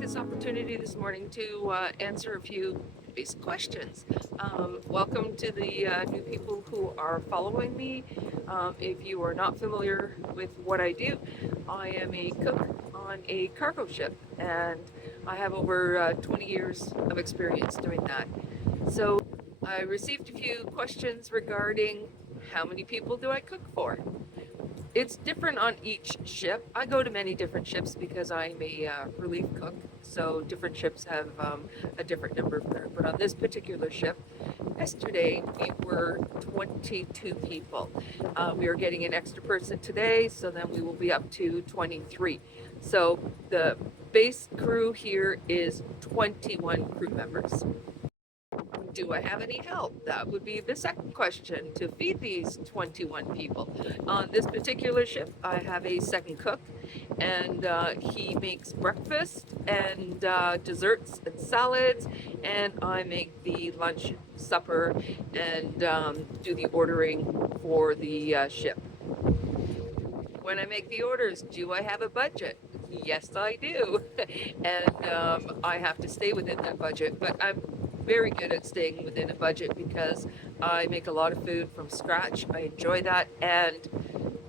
this opportunity this morning to answer a few basic questions. Welcome to the new people who are following me. If you are not familiar with what I do, I am a cook on a cargo ship, and I have over 20 years of experience doing that. So I received a few questions regarding how many people do I cook for? It's different on each ship. I go to many different ships because I'm a relief cook, so different ships have a different number of crew. But on this particular ship, yesterday we were 22 people. We are getting an extra person today, so then we will be up to 23. So the base crew here is 21 crew members. Do I have any help? That would be the second question, to feed these 21 people. On this particular ship, I have a second cook, and he makes breakfast and desserts and salads, and I make the lunch, supper, and do the ordering for the ship. When I make the orders, do I have a budget? Yes, I do. And I have to stay within that budget, but I'm very good at staying within a budget because I make a lot of food from scratch. I enjoy that, and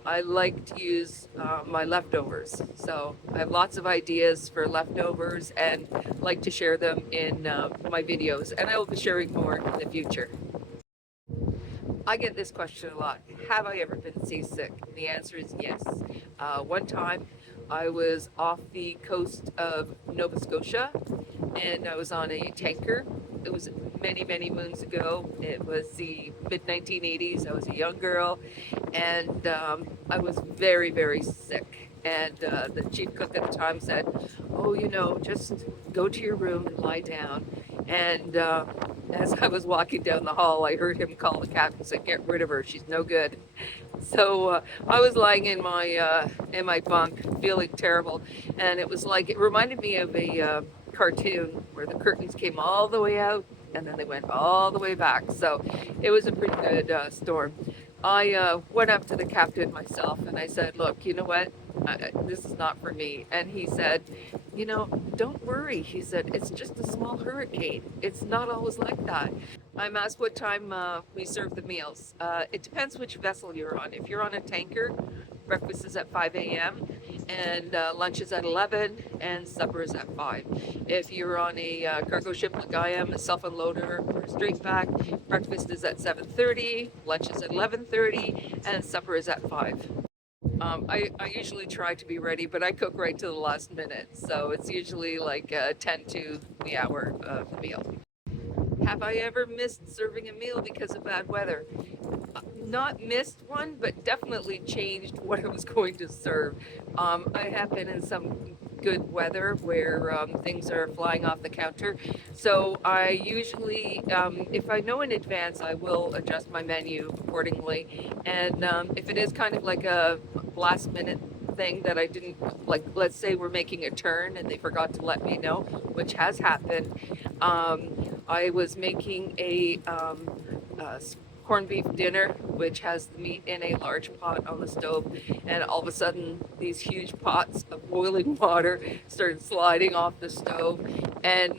I like to use my leftovers. So I have lots of ideas for leftovers and like to share them in my videos, and I will be sharing more in the future. I get this question a lot. Have I ever been seasick? And the answer is yes. One time I was off the coast of Nova Scotia, and I was on a tanker. It was many, many moons ago. It was the mid-1980s. I was a young girl, and I was very, very sick. And the chief cook at the time said, "Oh, just go to your room and lie down." And as I was walking down the hall, I heard him call the captain and say, "Get rid of her. She's no good." So I was lying in my bunk, feeling terrible, and it reminded me of a cartoon where the curtains came all the way out and then they went all the way back. So it was a pretty good storm. I went up to the captain myself and I said, "Look, you know what? This is not for me." And he said, "Don't worry." He said, "It's just a small hurricane. It's not always like that." I'm asked what time we serve the meals. It depends which vessel you're on. If you're on a tanker, breakfast is at 5 a.m. and lunch is at 11 and supper is at 5. If you're on a cargo ship like I am, a self-unloader or a straight back, breakfast is at 7:30, lunch is at 11:30, and supper is at 5. I usually try to be ready, but I cook right to the last minute, so it's usually like 10 to the hour of the meal. Have I ever missed serving a meal because of bad weather? Not missed one, but definitely changed what I was going to serve. I have been in some good weather where things are flying off the counter. So I usually, if I know in advance, I will adjust my menu accordingly. And if it is kind of like a last minute thing that I didn't, like, let's say we're making a turn and they forgot to let me know, which has happened. I was making a corned beef dinner, which has the meat in a large pot on the stove, and all of a sudden these huge pots of boiling water started sliding off the stove, and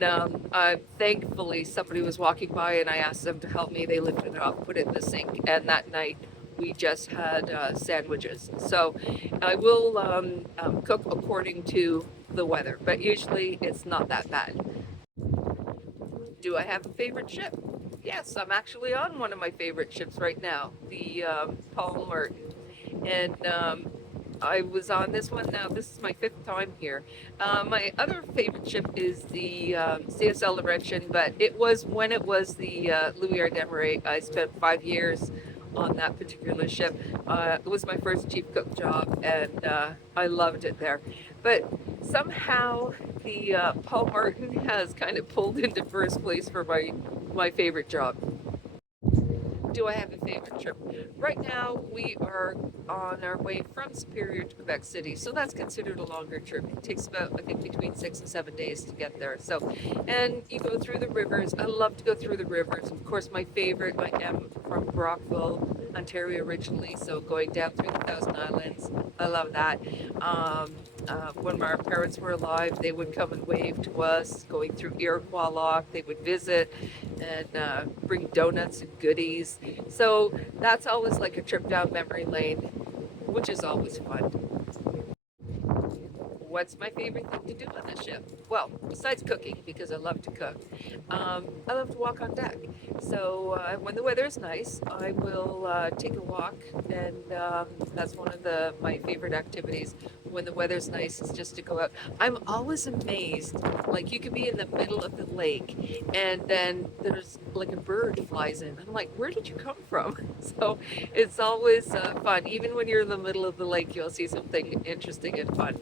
thankfully somebody was walking by and I asked them to help me. They lifted it off, put it in the sink, and that night we just had sandwiches. So I will cook according to the weather, but usually it's not that bad. Do I have a favorite ship? Yes, I'm actually on one of my favorite ships right now, the Paul Martin. And I was on this one now. This is my 5th time here. My other favorite ship is the CSL Laurentian, but it was when it was the Louis R. Desmarais. I spent 5 years on that particular ship. It was my first chief cook job, and I loved it there. But somehow the Paul Martin has kind of pulled into first place for my favorite job. Do I have a favorite trip? Right now, we are on our way from Superior to Quebec City, so that's considered a longer trip. It takes about, I think, between 6 and 7 days to get there. So, and you go through the rivers. I love to go through the rivers. Of course, my favorite, I am from Brockville, Ontario originally, so going down through the Thousand Islands, I love that. When our parents were alive, they would come and wave to us going through Iroquois Lock. They would visit and bring donuts and goodies. So that's always like a trip down memory lane, which is always fun. What's my favorite thing to do on the ship? Well, besides cooking, because I love to cook, I love to walk on deck. So when the weather is nice, I will take a walk, and that's one of my favorite activities. When the weather's nice, is just to go out. I'm always amazed. Like you could be in the middle of the lake, and then there's like a bird flies in. I'm like, where did you come from? So it's always fun. Even when you're in the middle of the lake, you'll see something interesting and fun.